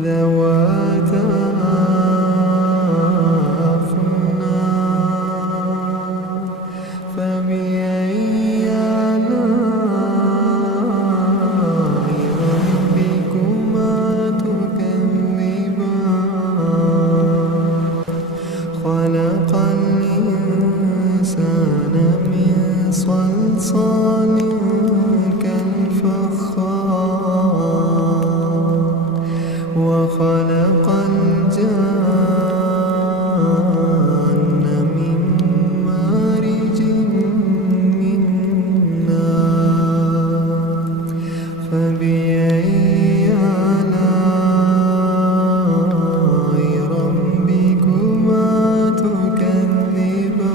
ذواتا أفنان فبأي آلاء ربكما تكذبان خلق الإنسان من صلصال كالفخار وخلق الجان من مارج من نار فبأي آلاء ربكما تكذبان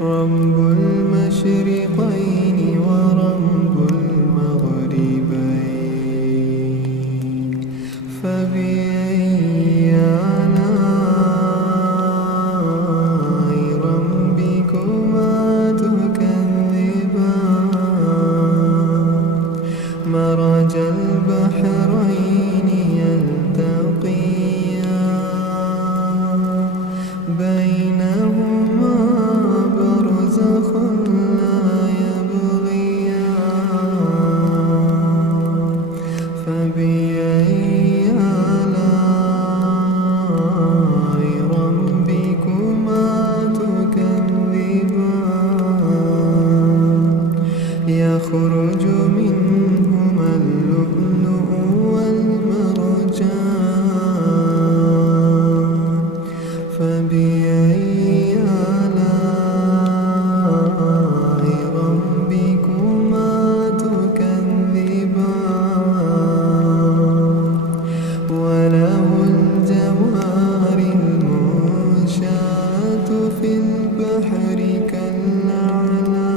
رب المشرقين ورب المغربين فبأي آلاء ربكما تكذبان مرج البحرين يلتقيان بينهما برزخ لا يبغيان فبأي آلاء ربكما تكذبان يخرج منهما اللؤلؤ والمرجان فبأي آلاء ربكما تكذبان وله الجوار المنشآت في البحر كالأعلام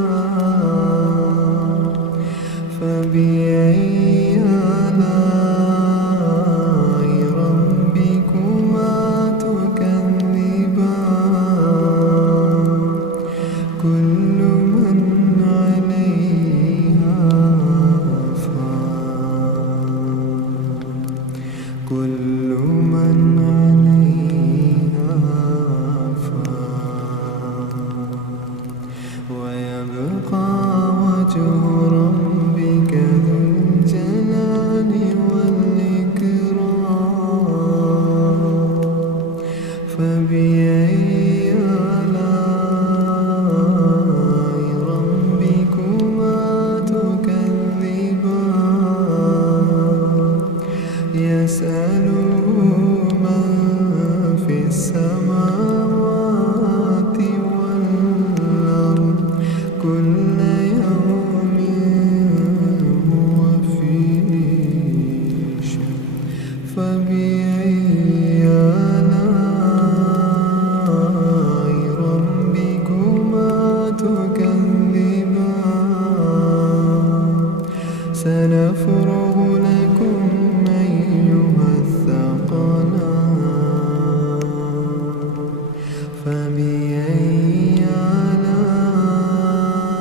فبأي آلاء ربكما تكذبان كل من عليها فان كل من عليها فان ويبقى وجه ربك ذو الجلال والإكرام فبأي آلاء ربكما تكذبان يسأله من في السماوات والأرض كل يوم هو في شأن فبأي آلاء ربكما تكذبان سنفرغ لكم أيها الثقلان فبأي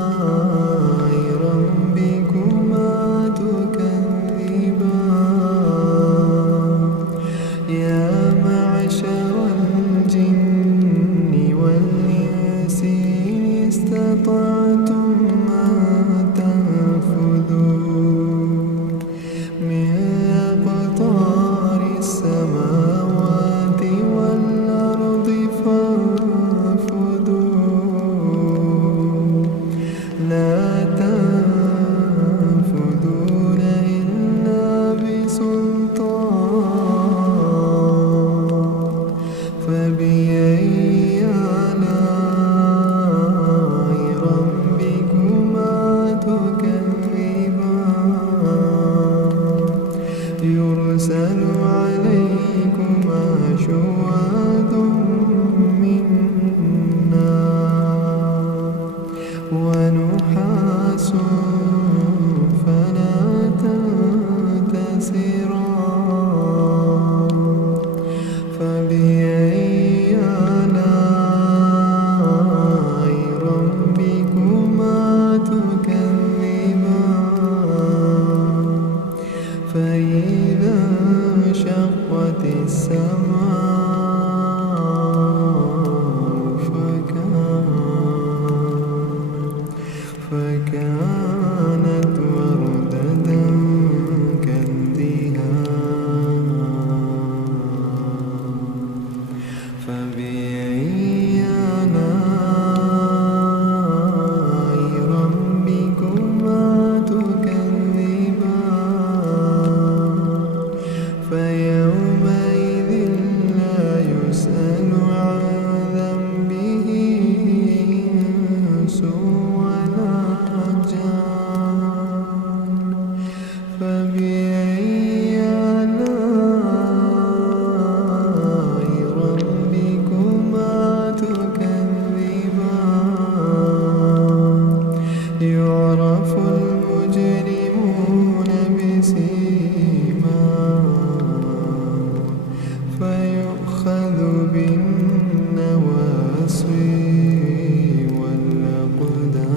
آلاء ربكما تكذبان يا معشر الجن والإنس إن استطعتم أن تنفذوا من أقطار السماوات والأرض فانفذوا لا تنفذون إلا بسلطان فبأي آلاء ربكما تكذبان يرسل عليكما شواظ من نار ونحاس فلا تنتصران فبأي آلاء ربكما تكذبان فإن وانشقت السماء فكانت وردة كالدهان فبأي آلاء ربكما تكذبان فيومئذ لا يسأل عن ذنبه إنس ولا جان فبأي آلاء ربكما تكذبان يعرف المجرمون بسيماهم فيؤخذ بالنواصي والأقدام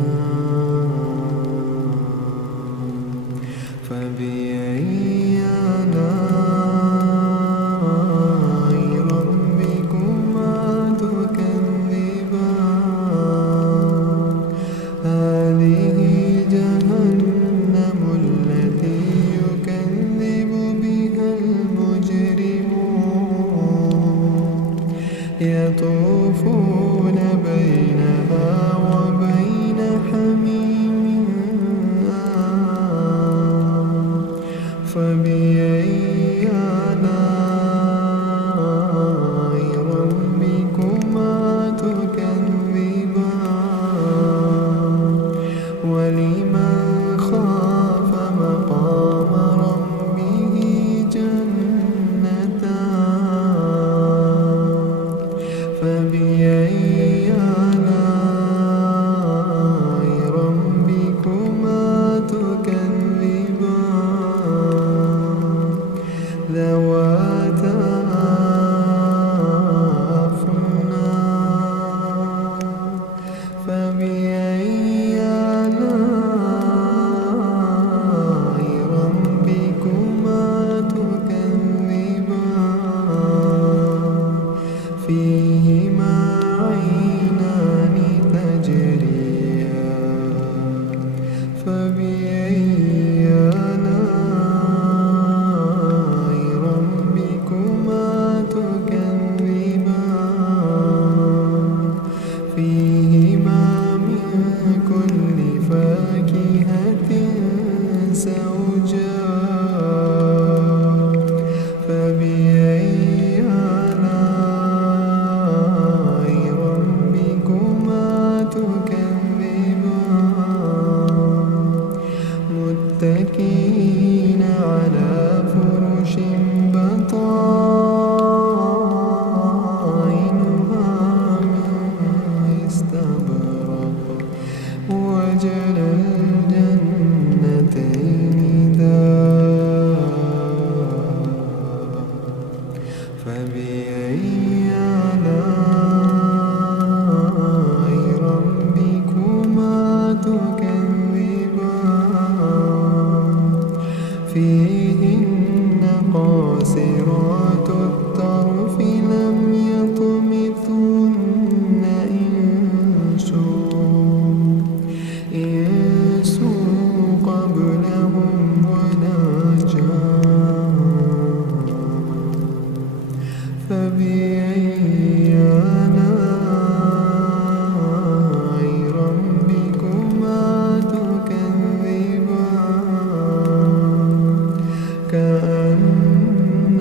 فبأي آلاء ربكما تكذبان هذه جهنم التي يكذب بها المجرمون يطوفون بينها وبين حميم آن فبأي آلاء ربكما تكذبان ولمن خاف مقام ربه جنتان فبأي آلاء ربكما تكذبان ذواتا أفنان فبأي آلاء ربكما تكذبان فيهما عينان تجريان فبأي آلاء ربكما تكذبان فيهما من كل فاكهة زوجان فبأي آلاء ربكما تكذبان متكئين على فرش بطائنها من استبرق وجنى الجنتين دان فبأي آلاء ربكما تكذبان فيهن قاصرات الطرف لم يطمثهن إنس قبلهم ولا جان فبأي آلاء ربكما تكذبان كأنهن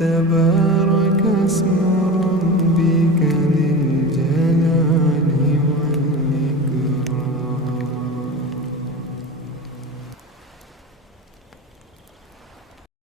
تبارك اسمك